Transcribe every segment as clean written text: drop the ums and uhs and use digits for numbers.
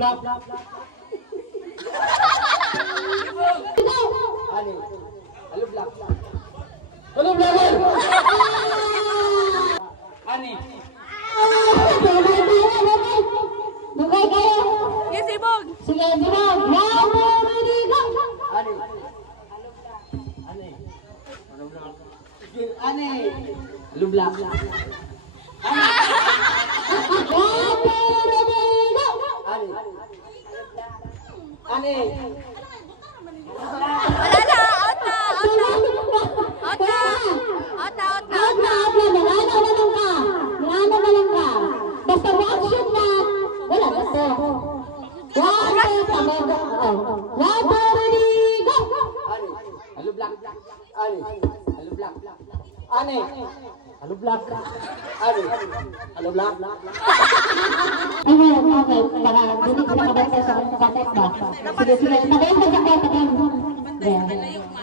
Black. Ani. Halo black. Halo black. Ani. Dugay kayo. Yes, Ibog. Sige, Ibog. One, two, three, go. Ani. Ani. Ani. Halo black. Ani. One, two, three, go. Ani. Ani. Wala na. Out na. Out na. Out na. Out na. Out na. Out na. Nangano na lang ka. Nangano na lang ka. Basta reaction na. Wala, basta. One, two, tama. One, two, three, go. Ani. Halo black. Ani. Halo black. Ani. Halo black. Ani. Halo black. Okay, okay. Para hindi ko nakabasa sa context ba? Sige, sige. Patayin ko sa kaya.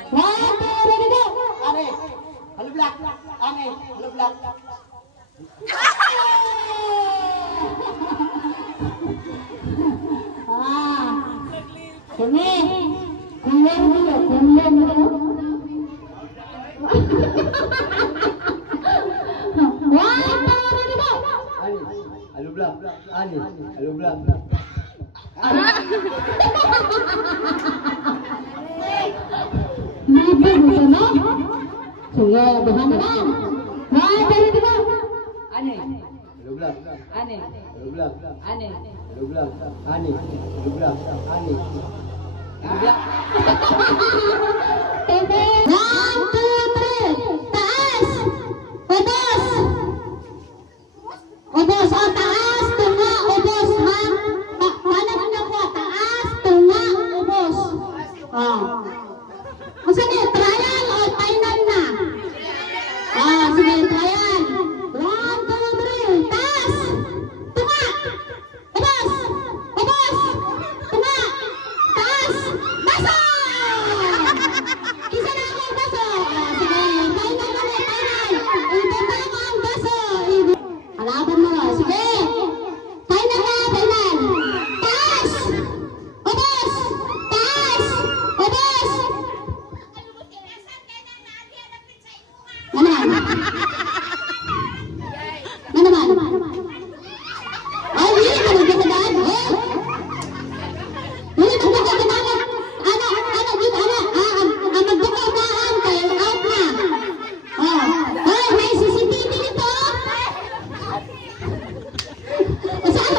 One, two, three, go. Ani. Halo black. Ani. Halo black. Ah. Sige. Kuya mo, kuya mo. One, two, three, go. Ani. Halo black. Ani. Halo black. Libre mo na? Sige, bahan na. One, two, three, go. Ani. Halo black. Ani. Halo black. Ani. Halo black. Ani. Halo black. Ani. Halo black. One, two, three. Taas. Ubos. Ubos. O, taas. Tunga. Ubos. Ha? Hanap na ko. Taas. Tunga. Ubos. Masa niya? Trial o final na? Sige. Trial. One, two, three. Taas. Tunga. Ubos. Ubos. Tunga. Taas. Baso! Isa na akong baso. Sige, final na rin, final. Ibenta ko ang baso. Halaban mo. Sige. Final na, final. Taas. Ubos. Taas. Ubos. Naman. Naman. Ay, hindi ka magkakadaan. Hindi ka magkakadaan. Ang magkakadaan kayo, out na. Ay, may CCTV nito. Saan?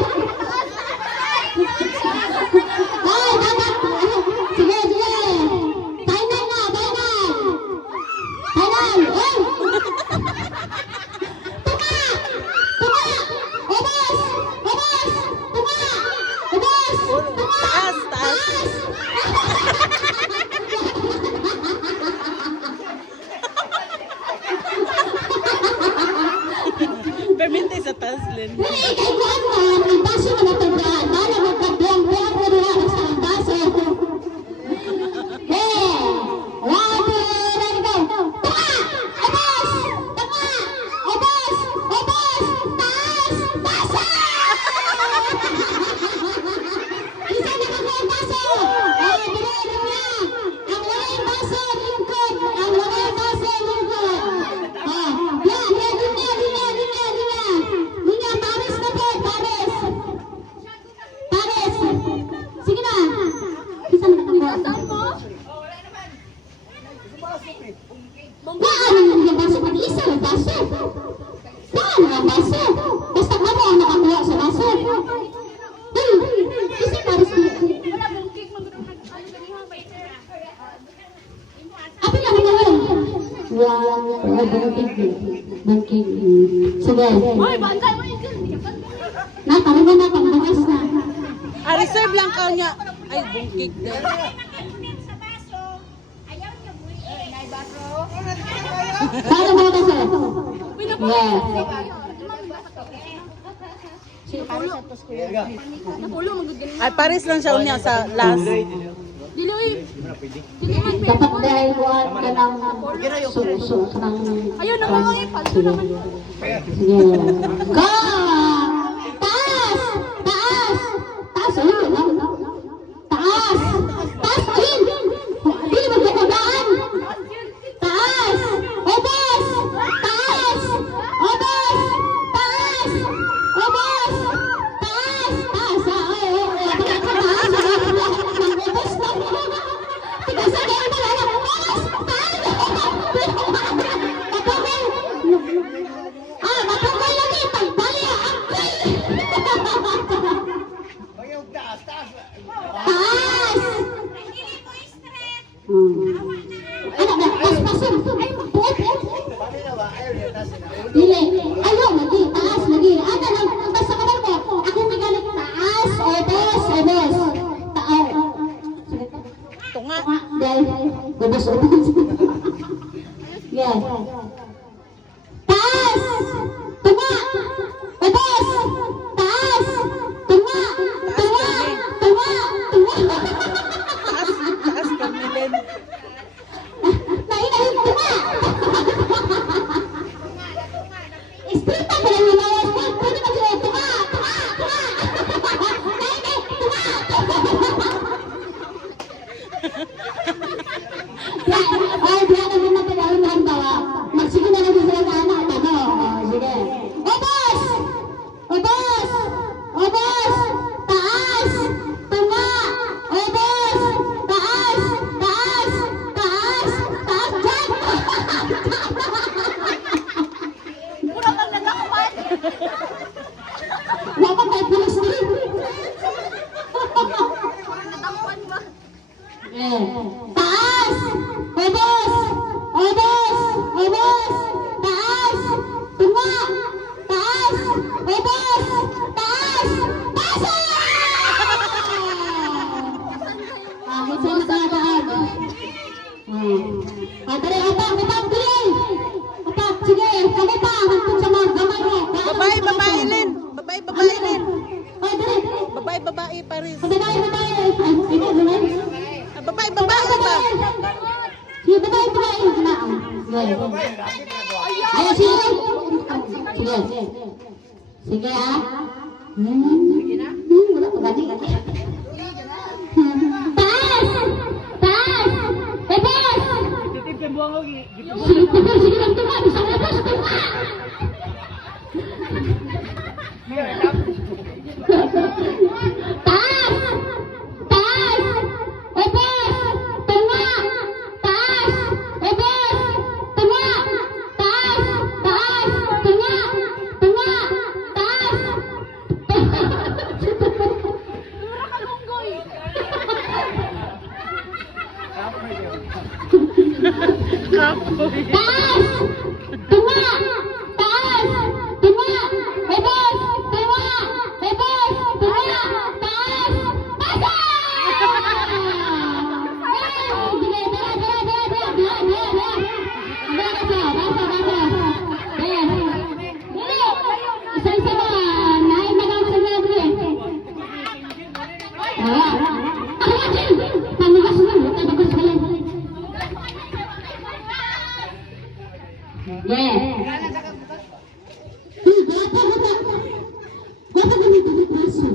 Ay, dapat. Sige, sige. Final na, final. Final. Ay! Tunga! Tunga! Ubos! Ubos! Tunga! Ubos! Tunga! Taas, taas. Permente sa taas, Len. Hindi, kay Juan man, ang baso na natagdaan. Bala magkabiyang, kaya mo rin ang sa baso. Hey! One, two, three, go! Tunga! Ubos! Tunga! Ubos! Ubos! Taas! Baso! Isa na ka ang baso! Bilhin niya! Ang walang baso, lingkod! Ang walang baso, lingkod! Yan, linya! Linya, Paris na po, Paris! Paris! Sige na! Isa na ka ang baso. Paano yung baso? Pag-isa ang baso. Paano ang baso? Basta kamo ang nakakuha sa baso. Isa Paris na. Apa lang naman? Bangkig. Sige. Natariwan na pagbukas na. Reserve lang ka niya. Ay, bungkig din. Paano mo ito, sir? Yes. Ay, Paris lang siya unya sa last. Dapat dahil buwan ka ng suso ka ng... Ayun naman mga ipalto naman. Sige. Go! Taas! Taas! Taas! Ayun! Ah, matungkol lagi. Pagbali ang Taas! Ano ba? Pas-pasin! Ay, buot! Dili! Ayaw, lagi! Taas, lagi! Ano lang? Basta kamar mo! Ako may galit taas! Obos! Obos! Taas! Tunga. Dahil, obos! Obos! Yan! Taas! Tunga! Obos! Taas! Tunga! Tunga! Tunga! Tunga! Taas Carmelin. Nainahin tunga! Istrita ko lang yung lawas ko. Pwede ba sila tunga! Tunga! Tunga! Nainahin tunga! Ay, diyan naman na pinalong ng bawa. Magsige na lang sila na anak. Ano? Sige. Obos! Obos! Obos! Taas! Tunga! Obos! Taas! Taas! Taas! Taas! Diyan! Mura kang nagakawan. Wala tayo pulis din. Natakuan mo. Taas! Obos! Obos! Obos! Taas! Tunga! Taas! Obos! Taas! Taas! Ako sa nasadaan. Tara, apak, apak, dili! Apak, sige, kami pa, hantun sa mga gamay mo. Babae, babae Lin. Babae, babae Lin. Ay, dali! Babae, babae Paris. Babae, babae! Ay, ikaw, babae! Ah, babae, babae ba? Sige, babae, babae! Ayo, sige! Sige. Sige, ah. Wala pa gani. Taas! Taas! Bebas! Sige lang tunga, bisa bebas tunga! Taas! Taas! Bebas! Tunga! Taas! Bebas! Tunga! Taas! Taas! Tunga! Tunga! Taas! Taas! Tunga! Taas! Tunga! Bebas! Tunga! Bebas! Tunga! Taas! Basa! Sige, dala, dala, dala, dala, dala, dala, dala. Basa, basa, basa. Dala. Dili. Isa-isa ba? Naay magang sa mga dili. Ako atin! Panagas mo, tabagas ka lang. Yeah. Gata, gata. Gata ganito ng paso.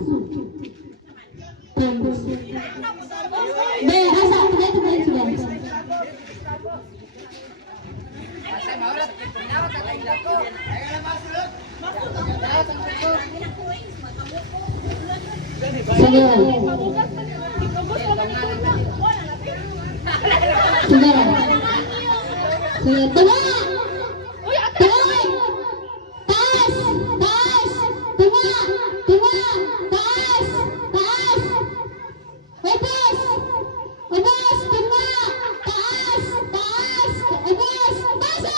Be, asa, dito ba yung sugat? Sige. Sige. Sige, tunga! Tunga! Taas! Taas! Tunga! Tunga! Taas! Taas! Bebas! Bebas! Tunga! Taas! Taas! Bebas! Basa!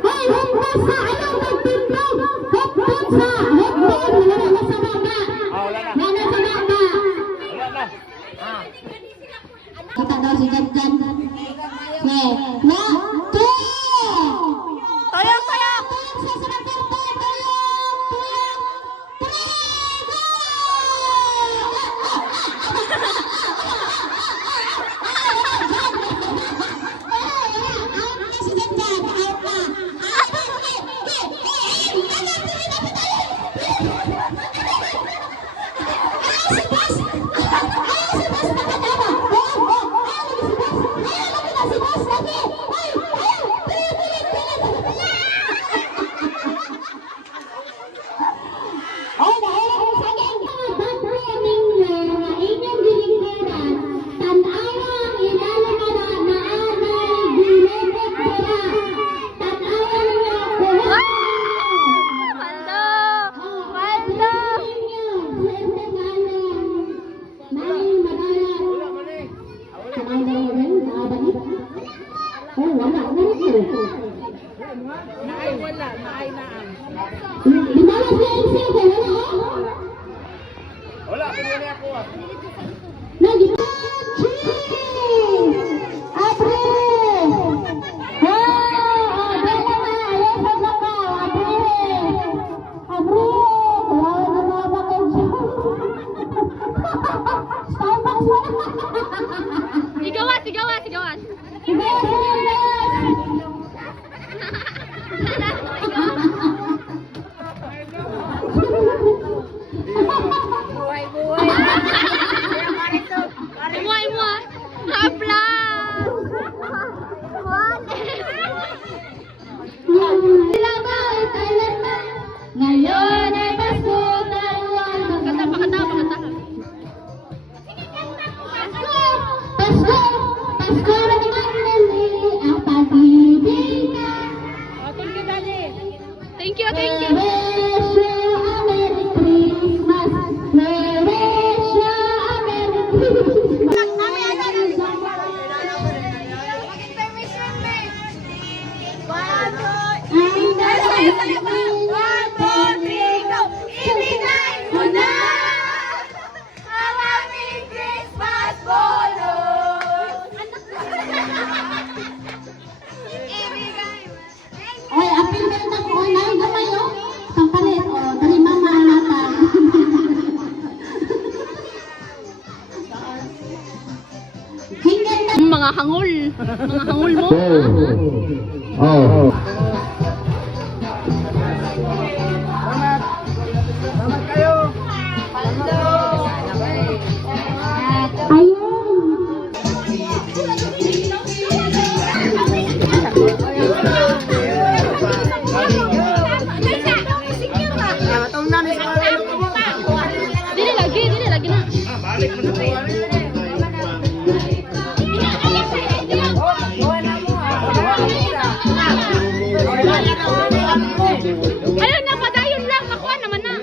Hoy, humpos sa ayaw magtindog! Humpos sa! Humpos! Wala na sa baba! Wala sa baba! Kita daw si Jan-Jan. Okay. 1, 2! Toyong, toyong. Tuyong sa sarapin! Tuyong! Tuyong! Tuyong! Go! Out na si Jan-Jan! Out na! Si Bas! Si Bas nakatama! Si Bas! Lagi na si Bas! Lagi! Ayaw! Pilit! Ay, nahulog ko sa akin! Ba't mo yung Naging Abre! Ha! Dala na! Ayos na ka! Abre! Abre! Wala na mga bakit siya. Starbucks mo na! Sigawan, sigawan, sigawan. Sige, sige, sige! Imuha, imuha. Hapla! Ilagay kailanman, ngayon ay Pasko taluan. Pakata, pakata, pakata. Pasko, Pasko na dinali ang pag-ibigan. Thank you, thank you. Wish you a Merry Christmas. Wish you a Merry Christmas. Ang Ibigay mo na ang aming Christmas bonus. Ibigay mo. Oy, apil na rin ako. Oy, nari gamay, oh. Kampalit, oh. Dali mama, natang. Hinggan na. Mga hangul. Mga hangul mo. Ayun. Dili lagi na. Ayun na, padayon lang. Nakuha naman na.